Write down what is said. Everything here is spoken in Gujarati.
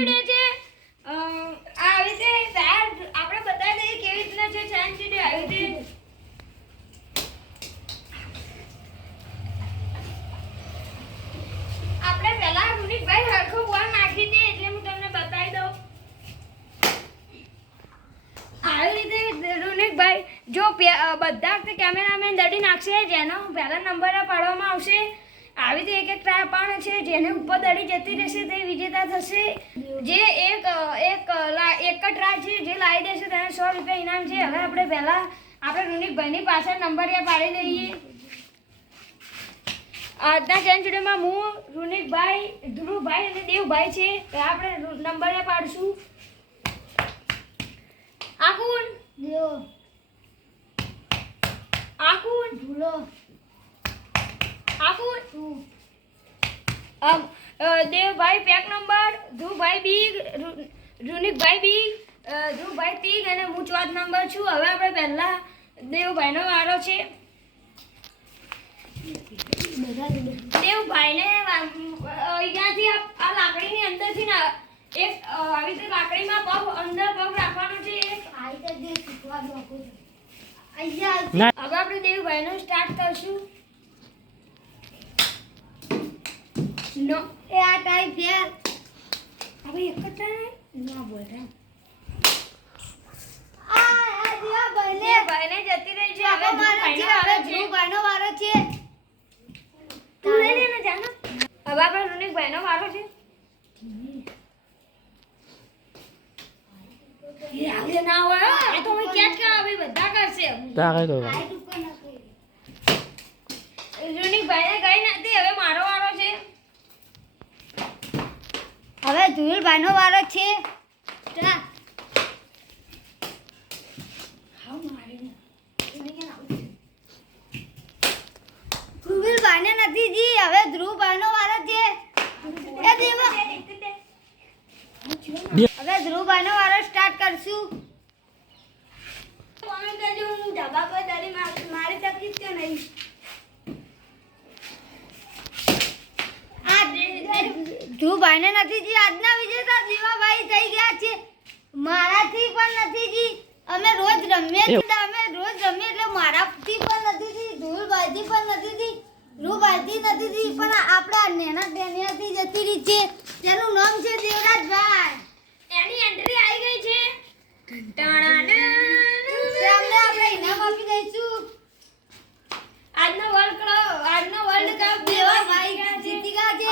ચીડે છે આવી રીતે આપણે બતાવી દઈએ કેવી રીતના છે ચેન ચીડે આવી રીતે આપણે પહેલા રૂનિકભાઈ હરખો બોલ નાખી દે એટલે હું તમને બતાવી દઉં આવી રીતે રૂનિકભાઈ જો બધા કેમેરામેન દડી નાખશે જેનો પહેલા નંબર પાડવામાં આવશે આવી રીતે એક ટ્રાય પણ છે જેને ઉપર દડી જતી રહેશે તે વિજેતા થશે જે એક ટ્રાય છે જે લાવી દેશે તેને 100 રૂપિયા ઇનામ છે હવે આપણે પહેલા આપણે રૂનિકભાઈની પાછળ નંબર પાડી દઈએ આજના ચેન સ્ટુડિયોમાં હું રૂનિકભાઈ ધ્રુવભાઈ અને દેવભાઈ છે આપણે નંબર પાડશું આકુન દેવ આકુન ભૂલો આકુન દેવભાઈ પેક નંબર ધ્રુવભાઈ બીગ રૂનિકભાઈ બીગ ધ્રુવભાઈ તીગ અને હું 4 નંબર છું હવે આપણે પહેલા દેવભાઈનો વારો છે દેવભાઈને અહીંયાથી આ લાકડીની અંદરથી ના એક આવી રીતે લાકડીમાં પગ અંદર પગ રાખવાનો છે એક આ રીતે જે શીખવા દો અહીંયા હવે આપણે દેવભાઈનું સ્ટાર્ટ કરશું નો એ આ ટાઈપ ફેર હવે એક જ ટાઈમ ના બોલ આ દેવભાઈને જતી રહી છે હવે ધ્રુવભાઈનો વારો છે તું લઈ લે ને જાનો હવે આપણે રૂનિકભાઈનો વારો છે એ આવે ના હોય આ તો હું ક્યાં કે હવે બધા કરશે તારે તો રૂનિકભાઈને ગઈ નથી હવે મારો વારો છે હવે ધ્રુવભાઈનો વારો છે ધ્રુવભાઈને નથી જી હવે ધ્રુવભાઈનો વારો છે એ દેવા હવે ધ્રુવભાઈનો વારો સ્ટાર્ટ કરશું કોમેન્ટ કરજો હું ઢાબા પર દડી મારી તકલીફ કે નહીં ધ્રુવભાઈને નથી જી આજના વિજેતા જીવાભાઈ થઈ ગયા છે મારાથી પણ નથી જી અમે રોજ રમીએ એટલે મારાથી પણ નથી જી ધ્રુવભાઈથી પણ નથી જી ધ્રુવભાઈથી નથી જી પણ આપણા નેનાથી જતી રહી છે તેનું નામ છે દેવરાજભાઈ એની એન્ટ્રી આવી ગઈ છે આપણે ઇનામ આપી દઈશું આજનો વર્લ્ડ કપ દેવાભાઈ જીતી ગયા છે